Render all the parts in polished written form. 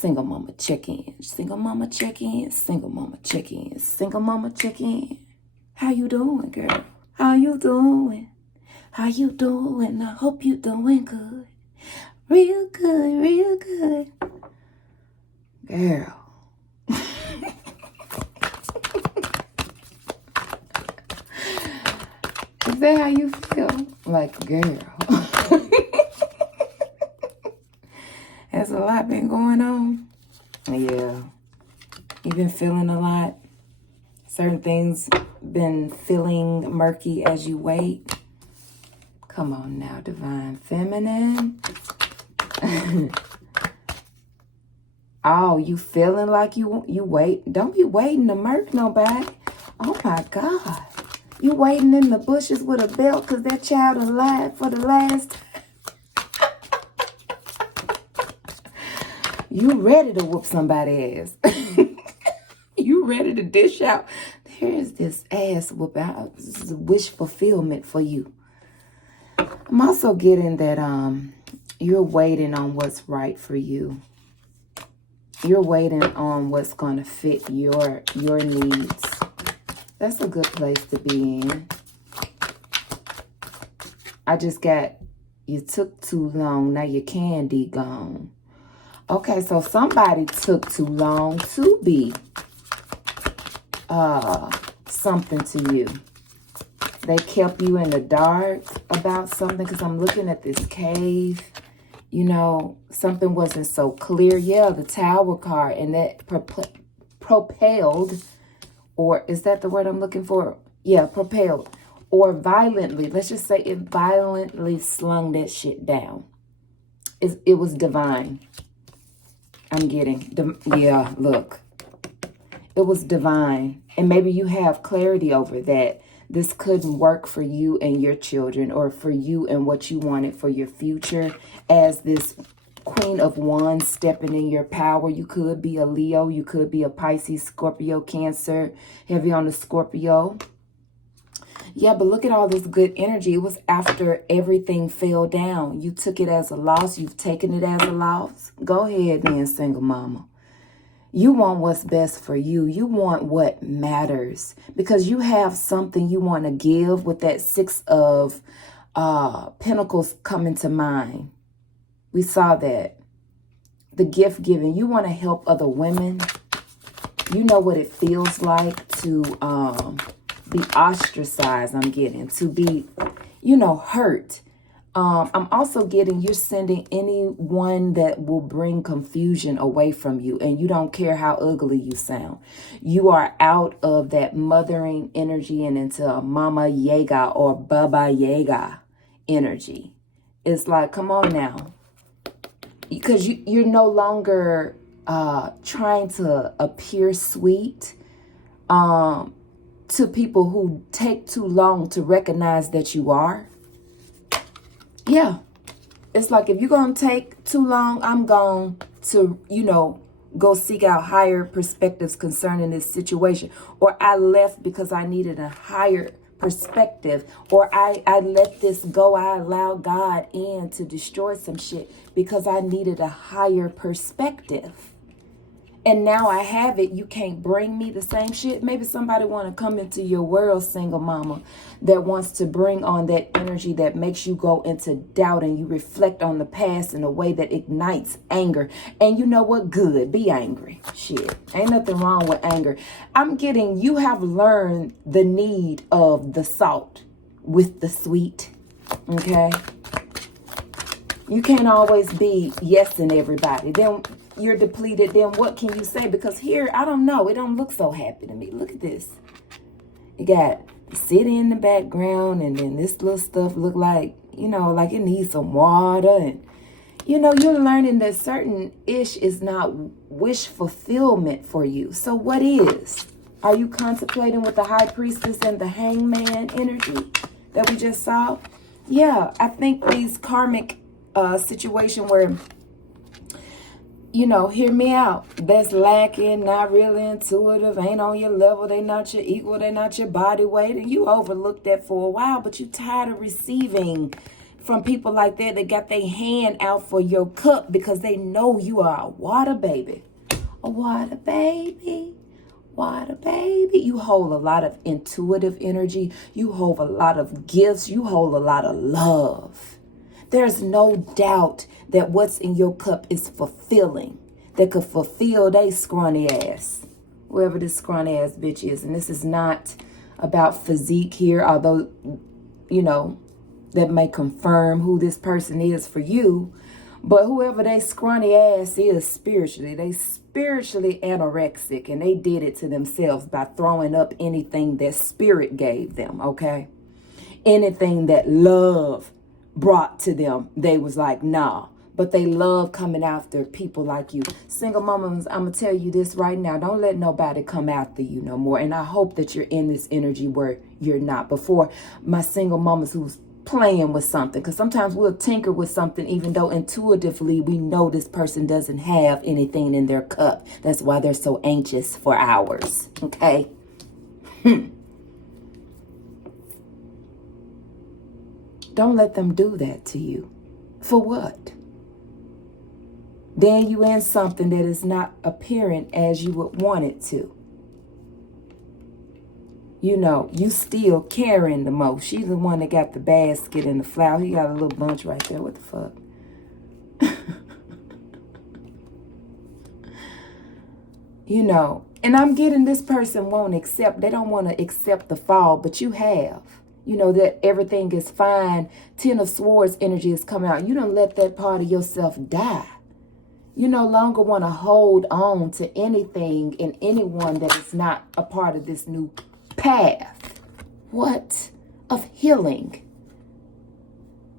Single mama check-in. Single mama check-in. Single mama check-in. Single mama check-in. How you doing, girl? How you doing? How you doing? I hope you doing good. Real good, real good. Girl. Is that how you feel? Like, girl. Has a lot been going on? Yeah. You've been feeling a lot. Certain things been feeling murky as you wait. Come on now, Divine Feminine. Oh, you feeling like you wait? Don't be waiting to murk nobody. Oh my God. You waiting in the bushes with a belt because that child alive for the last time. You ready to whoop somebody's ass. You ready to dish out. Here's this ass whoop out. This is a wish fulfillment for you. I'm also getting that you're waiting on what's right for you. You're waiting on what's going to fit your needs. That's a good place to be in. I just got, you took too long. Now your candy gone. Okay, so somebody took too long to be something to you. They kept you in the dark about something because I'm looking at this cave. You know, something wasn't so clear. Yeah, the Tower card, and that propelled, or is that the word I'm looking for? Yeah, propelled. Or violently, let's just say it violently slung that shit down. It was divine. I'm getting, yeah, look. It was divine. And maybe you have clarity over that. This couldn't work for you and your children, or for you and what you wanted for your future. As this Queen of Wands stepping in your power, you could be a Leo, you could be a Pisces, Scorpio, Cancer, heavy on the Scorpio. Yeah, but look at all this good energy. It was after everything fell down. You took it as a loss. You've taken it as a loss. Go ahead then, single mama. You want what's best for you. You want what matters. Because you have something you want to give with that Six of Pentacles coming to mind. We saw that. The gift giving. You want to help other women. You know what it feels like to be ostracized, I'm getting. To be, you know, hurt. I'm also getting you're sending anyone that will bring confusion away from you. And you don't care how ugly you sound. You are out of that mothering energy and into a Mama Yaga or Baba Yaga energy. It's like, come on now. Because you're no longer trying to appear sweet to people who take too long to recognize that you are. Yeah. It's like, if you're going to take too long, I'm going to, you know, go seek out higher perspectives concerning this situation. Or I left because I needed a higher perspective. Or I let this go. I allowed God in to destroy some shit because I needed a higher perspective. And now I have it. You can't bring me the same shit. Maybe somebody want to come into your world, single mama, that wants to bring on that energy that makes you go into doubt, and you reflect on the past in a way that ignites anger. And you know what? Good. Be angry. Shit. Ain't nothing wrong with anger. I'm getting, you have learned the need of the salt with the sweet. Okay? You can't always be yesing everybody. Then you're depleted. Then what can you say? Because here, I don't know. It don't look so happy to me. Look at this. You got the city in the background, and then this little stuff look like, you know, like it needs some water. And, you know, you're learning that certain ish is not wish fulfillment for you. So what is? Are you contemplating with the High Priestess and the Hangman energy that we just saw? Yeah, I think these karmic situation where, you know, hear me out, that's lacking, not really intuitive, ain't on your level, they not your equal, they not your body weight, and you overlooked that for a while, but you tired of receiving from people like that that got their hand out for your cup because they know you are a water baby. A water baby. Water baby. You hold a lot of intuitive energy. You hold a lot of gifts. You hold a lot of love. There's no doubt that what's in your cup is fulfilling. That could fulfill they scrawny ass. Whoever this scrawny ass bitch is. And this is not about physique here. Although, you know, that may confirm who this person is for you. But whoever they scrawny ass is spiritually, they spiritually anorexic, and they did it to themselves by throwing up anything that spirit gave them, okay? Anything that love brought to them, they was like, nah. But they love coming after people like you. Single mamas, I'm going to tell you this right now. Don't let nobody come after you no more. And I hope that you're in this energy where you're not. Before, my single mamas who's playing with something, because sometimes we'll tinker with something even though intuitively we know this person doesn't have anything in their cup. That's why they're so anxious for ours. Okay. Don't let them do that to you. For what? Then you in something that is not apparent as you would want it to. You know, you still carrying the most. She's the one that got the basket and the flower. He got a little bunch right there. What the fuck? You know, and I'm getting this person won't accept. They don't want to accept the fall, but you have. You know, that everything is fine. Ten of Swords energy is coming out. You don't let that part of yourself die. You no longer want to hold on to anything and anyone that is not a part of this new path. What? Of healing.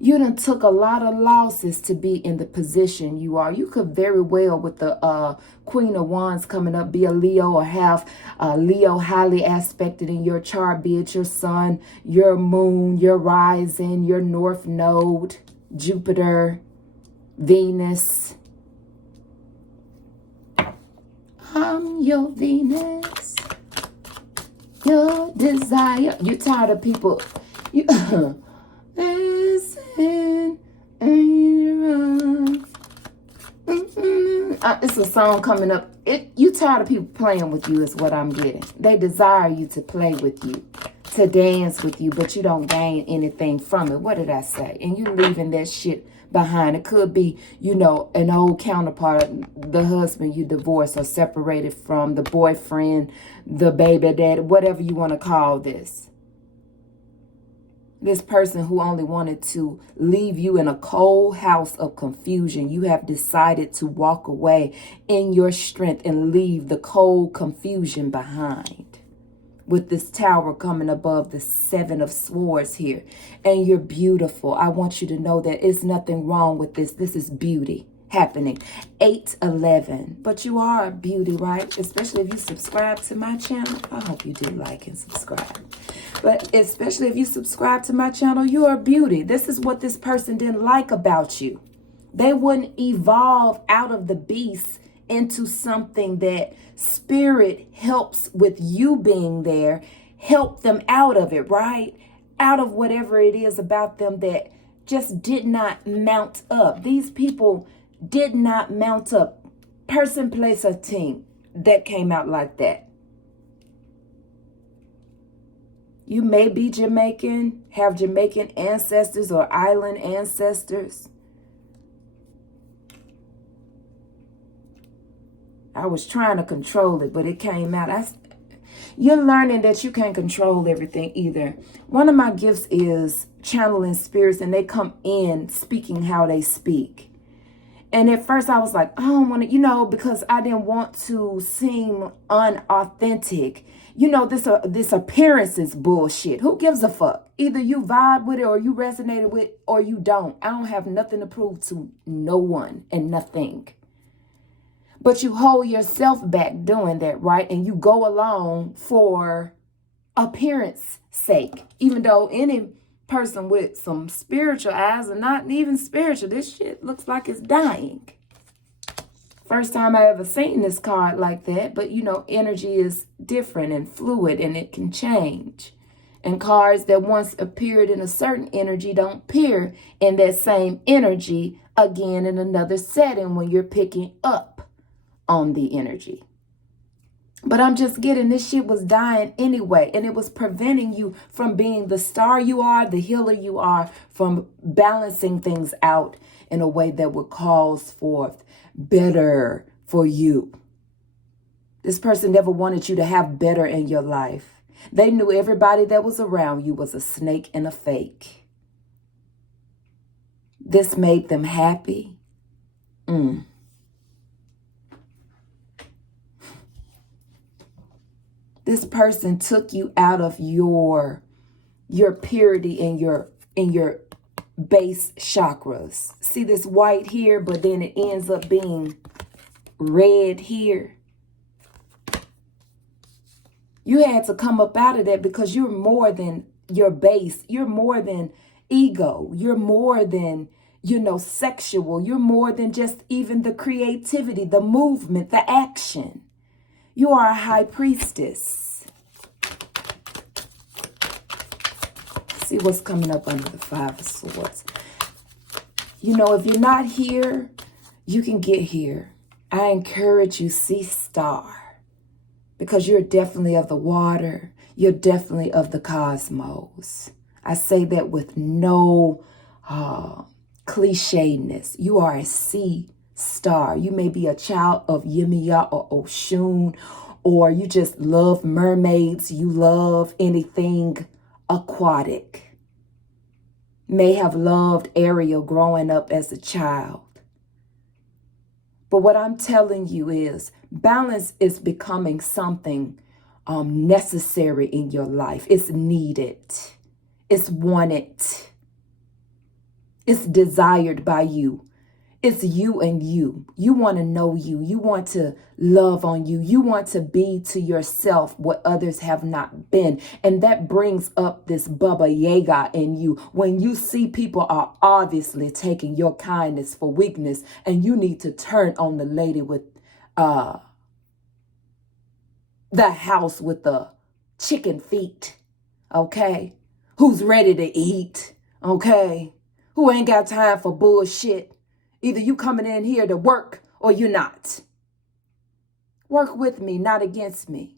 You done took a lot of losses to be in the position you are. You could very well, with the Queen of Wands coming up, be a Leo or have Leo highly aspected in your chart, be it your sun, your moon, your rising, your north node, Jupiter, Venus. I'm your Venus, your desire. You're tired of people. You listen, it's a song coming up. You tired of people playing with you is what I'm getting. They desire you to play with you, to dance with you, but you don't gain anything from it. What did I say? And you leaving that shit behind. It could be, you know, an old counterpart, the husband you divorced or separated from, the boyfriend, the baby daddy, whatever you want to call this. This person who only wanted to leave you in a cold house of confusion. You have decided to walk away in your strength and leave the cold confusion behind. With this tower coming above the Seven of Swords here. And you're beautiful. I want you to know that it's nothing wrong with this. This is beauty happening. 8-11. But you are a beauty, right? Especially if you subscribe to my channel. I hope you do like and subscribe. But especially if you subscribe to my channel, you are a beauty. This is what this person didn't like about you. They wouldn't evolve out of the beast into something that spirit helps with you being there, help them out of it, right? Out of whatever it is about them that just did not mount up. These people did not mount up. Person, place, or thing that came out like that. You may be Jamaican, have Jamaican ancestors or island ancestors. I was trying to control it, but it came out. You're learning that you can't control everything either. One of my gifts is channeling spirits, and they come in speaking how they speak. And at first I was like, I don't want to, you know, because I didn't want to seem unauthentic. You know, this appearance is bullshit. Who gives a fuck? Either you vibe with it or you resonated with it or you don't. I don't have nothing to prove to no one and nothing. But you hold yourself back doing that, right? And you go along for appearance sake. Even though any person with some spiritual eyes are not even spiritual, this shit looks like it's dying. First time I ever seen this card like that. But, you know, energy is different and fluid and it can change. And cards that once appeared in a certain energy don't appear in that same energy again in another setting when you're picking up on the energy. But I'm just getting this shit was dying anyway. And it was preventing you from being the star you are, the healer you are, from balancing things out in a way that would cause forth better for you. This person never wanted you to have better in your life. They knew everybody that was around you was a snake and a fake. This made them happy. This person took you out of your purity in your base chakras. See this white here, but then it ends up being red here. You had to come up out of that because you're more than your base. You're more than ego. You're more than, sexual. You're more than just even the creativity, the movement, the action. You are a high priestess. See what's coming up under the Five of Swords. If you're not here, you can get here. I encourage you, see star. Because you're definitely of the water. You're definitely of the cosmos. I say that with no clichéness. You are a sea star. You may be a child of Yemiya or Oshun, or you just love mermaids. You love anything aquatic. May have loved Ariel growing up as a child. But what I'm telling you is balance is becoming something necessary in your life. It's needed. It's wanted. It's desired by you. It's you and you. You want to know you. You want to love on you. You want to be to yourself what others have not been. And that brings up this Baba Yaga in you. When you see people are obviously taking your kindness for weakness, and you need to turn on the lady with the house with the chicken feet, okay? Who's ready to eat, okay? Who ain't got time for bullshit. Either you coming in here to work or you're not. Work with me, not against me.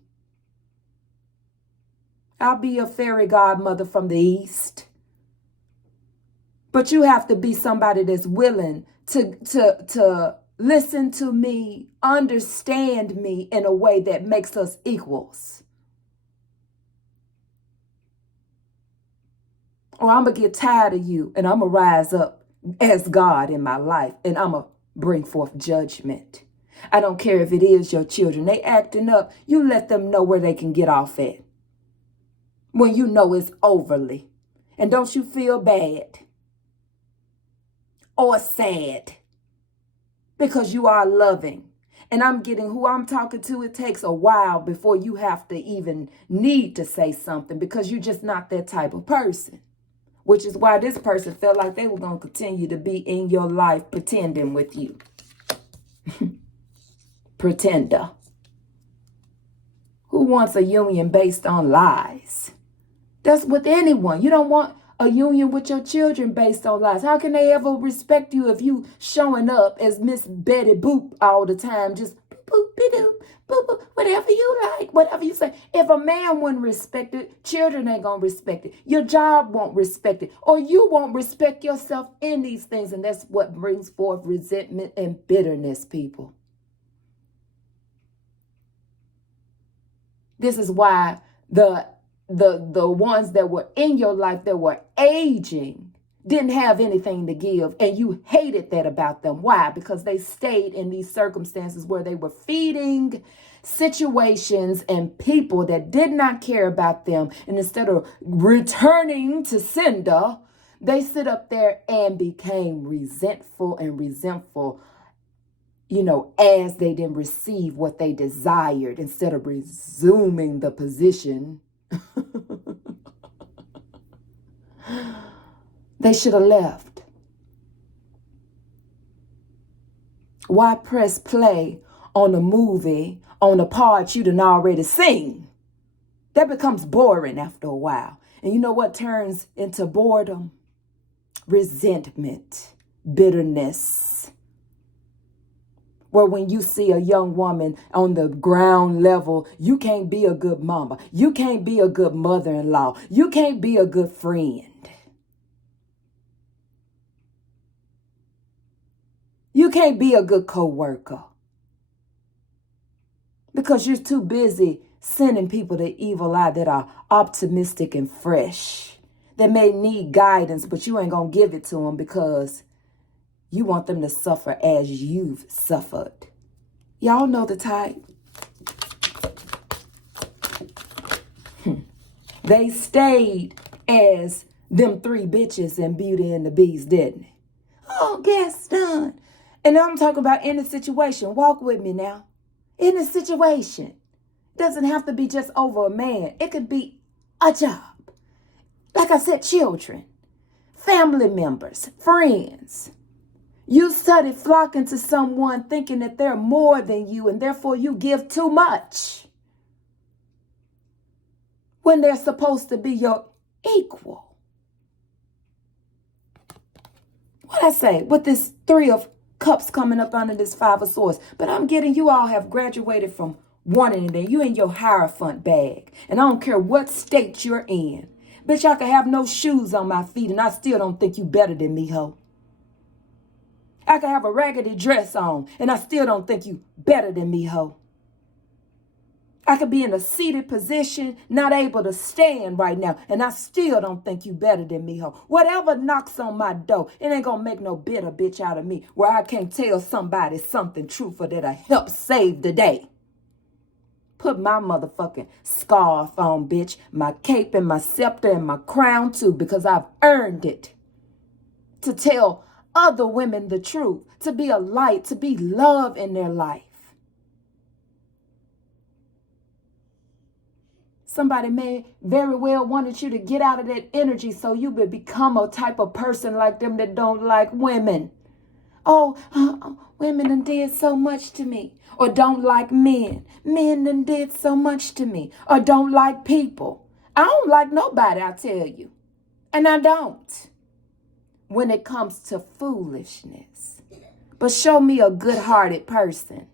I'll be a fairy godmother from the east. But you have to be somebody that's willing to listen to me, understand me in a way that makes us equals. Or I'm going to get tired of you and I'm going to rise up as God in my life, and I'm going to bring forth judgment. I don't care if it is your children. They acting up. You let them know where they can get off at. When you know it's overly. And don't you feel bad or sad, because you are loving. And I'm getting who I'm talking to. It takes a while before you have to even need to say something, because you're just not that type of person. Which is why this person felt like they were going to continue to be in your life pretending with you. Pretender. Who wants a union based on lies? That's with anyone. You don't want a union with your children based on lies. How can they ever respect you if you showing up as Miss Betty Boop all the time, just boop, boop, boop, boop, whatever you like, whatever you say. If a man wouldn't respect it, children ain't gonna respect it. Your job won't respect it, or you won't respect yourself in these things, and that's what brings forth resentment and bitterness, people. This is why the ones that were in your life that were aging didn't have anything to give, and you hated that about them. Why? Because they stayed in these circumstances where they were feeding situations and people that did not care about them, and instead of returning to sender, they sit up there and became resentful, as they didn't receive what they desired, instead of resuming the position. They should have left. Why press play on a movie, on a part you done already seen? That becomes boring after a while. And you know what turns into boredom? Resentment, bitterness. Where when you see a young woman on the ground level, you can't be a good mama. You can't be a good mother-in-law. You can't be a good friend. You can't be a good co-worker. Because you're too busy sending people the evil eye that are optimistic and fresh. That may need guidance, but you ain't going to give it to them because you want them to suffer as you've suffered. Y'all know the type. They stayed as them three bitches in Beauty and the Beast, didn't they? Oh, guess done. And I'm talking about in a situation. Walk with me now. In a situation. It doesn't have to be just over a man. It could be a job. Like I said, children, family members, friends. You started flocking to someone thinking that they're more than you and therefore you give too much when they're supposed to be your equal. What I say with this 3 of Cups coming up under this 5 of Swords, but I'm getting you all have graduated from wanting it. You in your Hierophant bag, and I don't care what state you're in. Bitch, I could have no shoes on my feet and I still don't think you better than me, ho. I could have a raggedy dress on and I still don't think you better than me, ho. I could be in a seated position, not able to stand right now, and I still don't think you better than me, ho. Whatever knocks on my door, it ain't gonna make no bitter bitch out of me where I can't tell somebody something truthful that'll help save the day. Put my motherfucking scarf on, bitch. My cape and my scepter and my crown too, because I've earned it. To tell other women the truth, to be a light, to be love in their life. Somebody may very well wanted you to get out of that energy so you would become a type of person like them that don't like women. Women done did so much to me. Or don't like men. Men done did so much to me. Or don't like people. I don't like nobody, I tell you. And I don't. When it comes to foolishness. But show me a good-hearted person.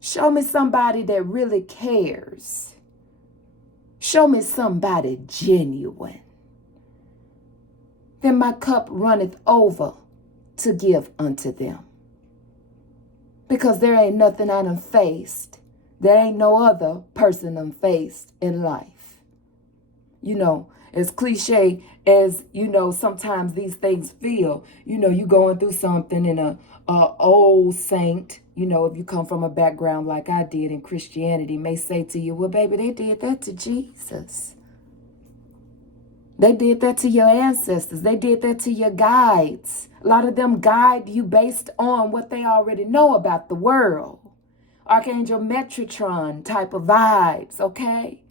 Show me somebody that really cares. Show me somebody genuine. Then my cup runneth over to give unto them. Because there ain't nothing I done faced. There ain't no other person done faced in life. You know, as cliche as, sometimes these things feel, you going through something and a old saint, if you come from a background like I did in Christianity, may say to you, well, baby, they did that to Jesus. They did that to your ancestors. They did that to your guides. A lot of them guide you based on what they already know about the world. Archangel Metatron type of vibes, okay?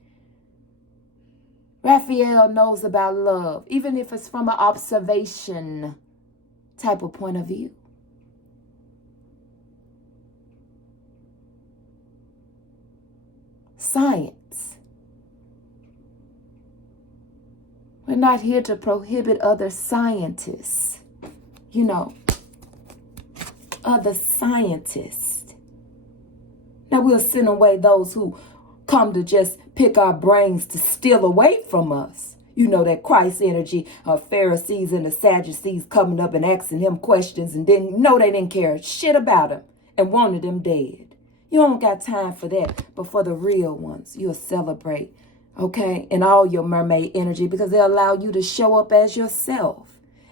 Raphael knows about love, even if it's from an observation type of point of view. Science. We're not here to prohibit other scientists, other scientists. Now we'll send away those who come to just pick our brains to steal away from us. That Christ energy of Pharisees and the Sadducees coming up and asking him questions and they didn't care shit about him and wanted him dead. You don't got time for that, but for the real ones, you'll celebrate, okay, in all your mermaid energy because they allow you to show up as yourself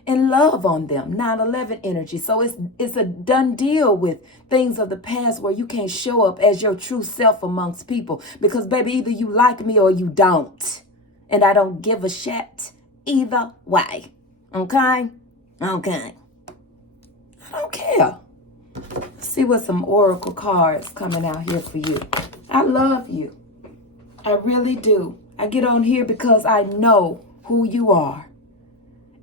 and love on them. 9/11 energy. So it's a done deal with things of the past where you can't show up as your true self amongst people because, baby, either you like me or you don't. And I don't give a shit either way. Okay? Okay. I don't care. See what some oracle cards coming out here for you. I love you. I really do. I get on here because I know who you are.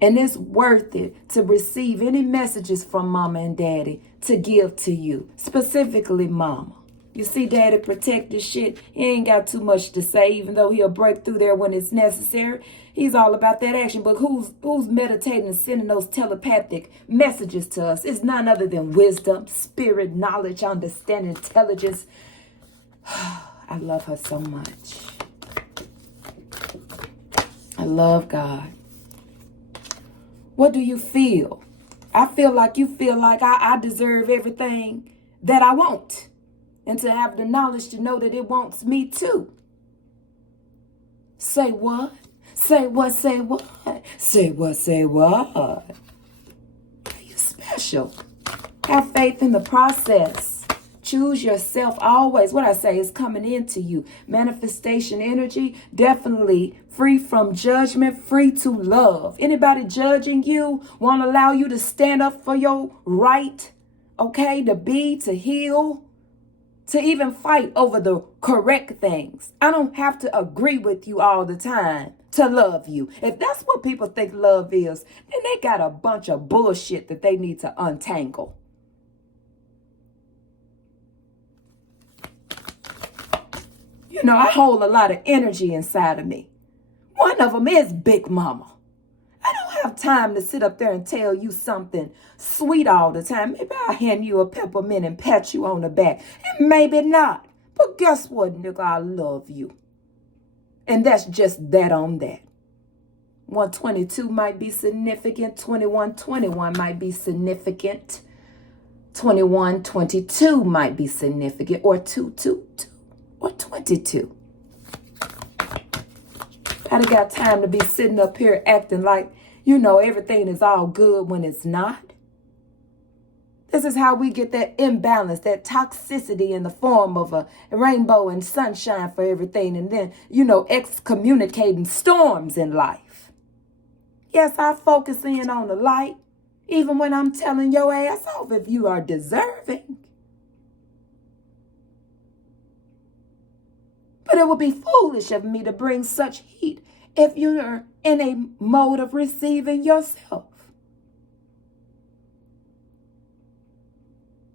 And it's worth it to receive any messages from mama and daddy to give to you. Specifically mama. You see, Daddy protect this shit. He ain't got too much to say, even though he'll break through there when it's necessary. He's all about that action. But who's meditating and sending those telepathic messages to us? It's none other than wisdom, spirit, knowledge, understanding, intelligence. I love her so much. I love God. What do you feel? I feel like you feel like I deserve everything that I want. And to have the knowledge to know that it wants me too. Say what? Say what? Say what? Say what? Say what? You're special. Have faith in the process. Choose yourself always. What I say is coming into you. Manifestation energy, definitely free from judgment, free to love. Anybody judging you won't allow you to stand up for your right, okay, to be, to heal, to even fight over the correct things. I don't have to agree with you all the time to love you. If that's what people think love is, then they got a bunch of bullshit that they need to untangle. You know, I hold a lot of energy inside of me. One of them is Big Mama. I don't have time to sit up there and tell you something sweet all the time. Maybe I'll hand you a peppermint and pat you on the back. And maybe not. But guess what, nigga? I love you. And that's just that on that. 122 might be significant. 2121 might be significant. 2122 might be significant. Or 222. Or 22. I done got time to be sitting up here acting like, you know, everything is all good when it's not. This is how we get that imbalance, that toxicity in the form of a rainbow and sunshine for everything. And then, you know, excommunicating storms in life. Yes, I focus in on the light, even when I'm telling your ass off if you are deserving. But it would be foolish of me to bring such heat if you're in a mode of receiving yourself.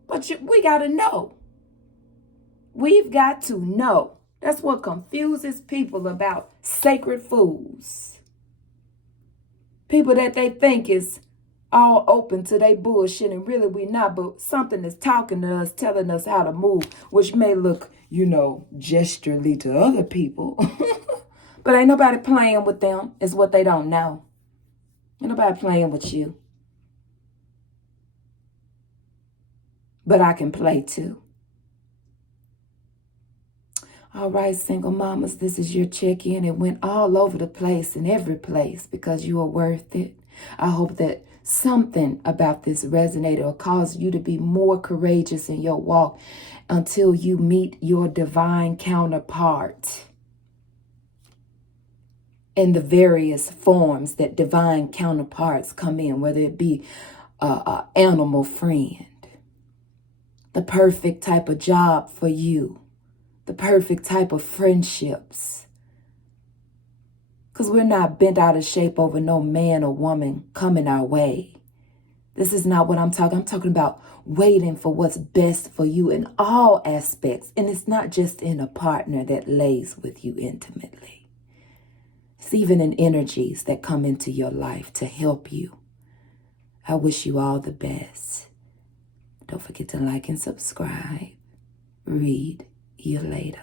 But we got to know. We've got to know. That's what confuses people about sacred fools. People that they think is all open to their bullshit, and really we not, but something is talking to us, telling us how to move, which may look, you know, gesturally to other people. But ain't nobody playing with them, is what they don't know. Ain't nobody playing with you. But I can play too. All right, single mamas, this is your check-in. It went all over the place, in every place, because you are worth it. I hope that something about this resonated or caused you to be more courageous in your walk until you meet your divine counterpart in the various forms that divine counterparts come in, whether it be an animal friend, the perfect type of job for you, the perfect type of friendships. Because we're not bent out of shape over no man or woman coming our way. This is not what I'm talking. I'm talking about waiting for what's best for you in all aspects. And it's not just in a partner that lays with you intimately. It's even in energies that come into your life to help you. I wish you all the best. Don't forget to like and subscribe. Read you later.